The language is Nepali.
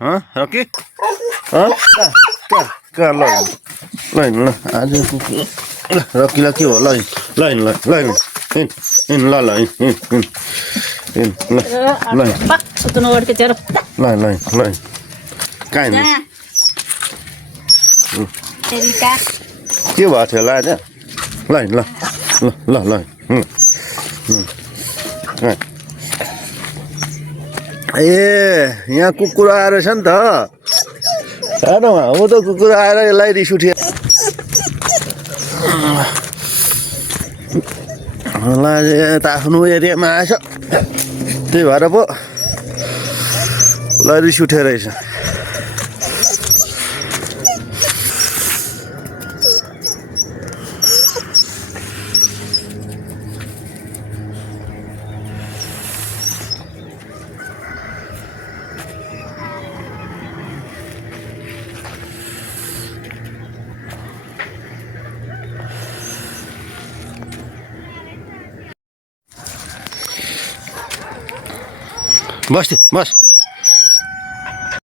रकी कहाँ ल ल आज रकीलाई के हो ल ल ल ल हिँड ल ल हिँड ल ल ल ल कहाँ हिँड्नु के भएको थियो होला आज ल ल ल ल ए यहाँ कुकुर आएर छ नि त हेर हो त कुकुर आएर यसलाई रिस उठ्यो त आफ्नो एरियामा आएछ त्यही भएर पो ल रिस उठेर रहेछ बस